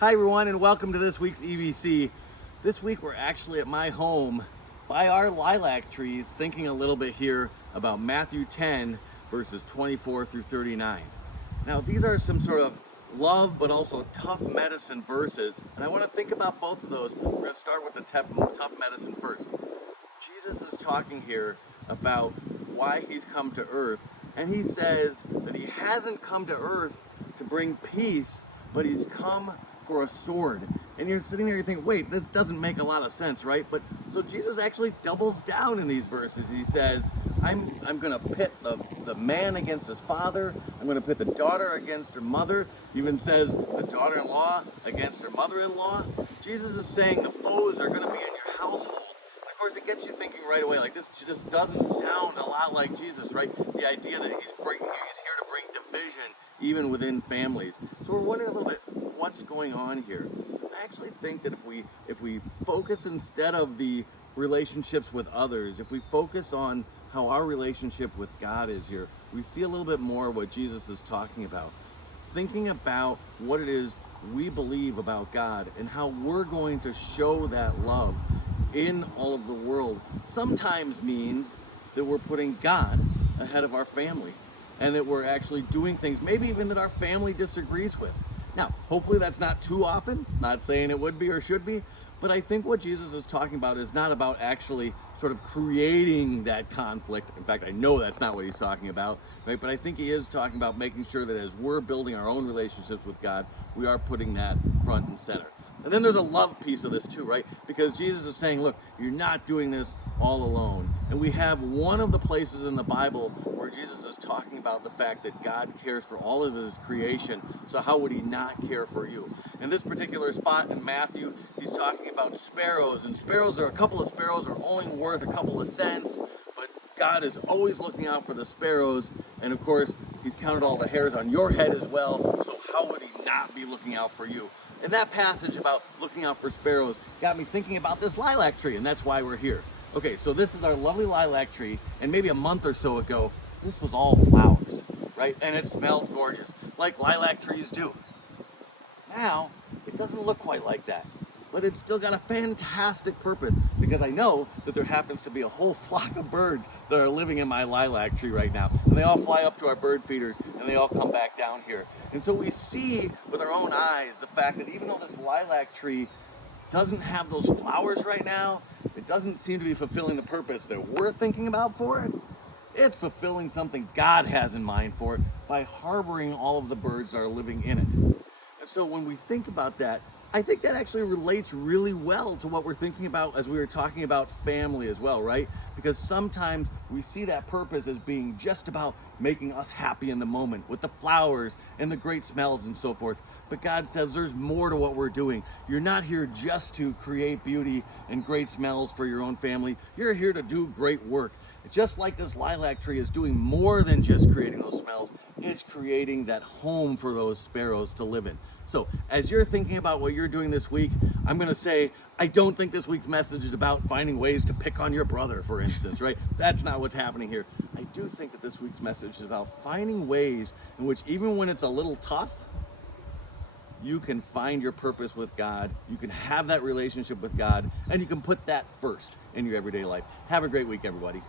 Hi everyone, and welcome to this week's EBC. This week we're actually at my home by our lilac trees, thinking a little bit here about Matthew 10 verses 24 through 39. Now these are some sort of love but also tough medicine verses, and I want to think about both of those. We're going to start with the tough medicine first. Jesus is talking here about why he's come to earth, and he says that he hasn't come to earth to bring peace, but he's come for a sword. And you're sitting there, you think, wait, this doesn't make a lot of sense, right? But so Jesus actually doubles down in these verses. He says, I'm going to pit the man against his father. I'm going to pit the daughter against her mother. He even says the daughter-in-law against her mother-in-law. Jesus is saying the foes are going to be in your household. And of course, it gets you thinking right away, like this just doesn't sound a lot like Jesus, right? The idea that he's here to bring division even within families. So we're wondering a little bit, what's going on here? I actually think that if we focus instead of the relationships with others, if we focus on how our relationship with God is here, we see a little bit more what Jesus is talking about. Thinking about what it is we believe about God and how we're going to show that love in all of the world sometimes means that we're putting God ahead of our family, and that we're actually doing things maybe even that our family disagrees with. Now, hopefully that's not too often, not saying it would be or should be, but I think what Jesus is talking about is not about actually sort of creating that conflict. In fact, I know that's not what he's talking about, right? But I think he is talking about making sure that as we're building our own relationships with God, we are putting that front and center. And then there's a love piece of this too, right? Because Jesus is saying, look, you're not doing this all alone. And we have one of the places in the Bible where Jesus is talking about the fact that God cares for all of his creation. So how would he not care for you? In this particular spot in Matthew, he's talking about sparrows. And a couple of sparrows are only worth a couple of cents. But God is always looking out for the sparrows. And of course, he's counted all the hairs on your head as well. So how would he not be looking out for you? And that passage about looking out for sparrows got me thinking about this lilac tree, and that's why we're here. Okay, so this is our lovely lilac tree, and maybe a month or so ago, this was all flowers, right? And it smelled gorgeous, like lilac trees do. Now, it doesn't look quite like that, but it's still got a fantastic purpose, because I know that there happens to be a whole flock of birds that are living in my lilac tree right now, and they all fly up to our bird feeders, and they all come back down here. And so we see with our own eyes the fact that even though this lilac tree doesn't have those flowers right now, it doesn't seem to be fulfilling the purpose that we're thinking about for it. It's fulfilling something God has in mind for it by harboring all of the birds that are living in it. And so when we think about that, I think that actually relates really well to what we're thinking about as we were talking about family as well, right? Because sometimes we see that purpose as being just about making us happy in the moment with the flowers and the great smells and so forth. But God says there's more to what we're doing. You're not here just to create beauty and great smells for your own family. You're here to do great work. Just like this lilac tree is doing more than just creating those smells, it's creating that home for those sparrows to live in. So as you're thinking about what you're doing this week, I'm going to say, I don't think this week's message is about finding ways to pick on your brother, for instance, right? That's not what's happening here. I do think that this week's message is about finding ways in which, even when it's a little tough, you can find your purpose with God, you can have that relationship with God, and you can put that first in your everyday life. Have a great week, everybody.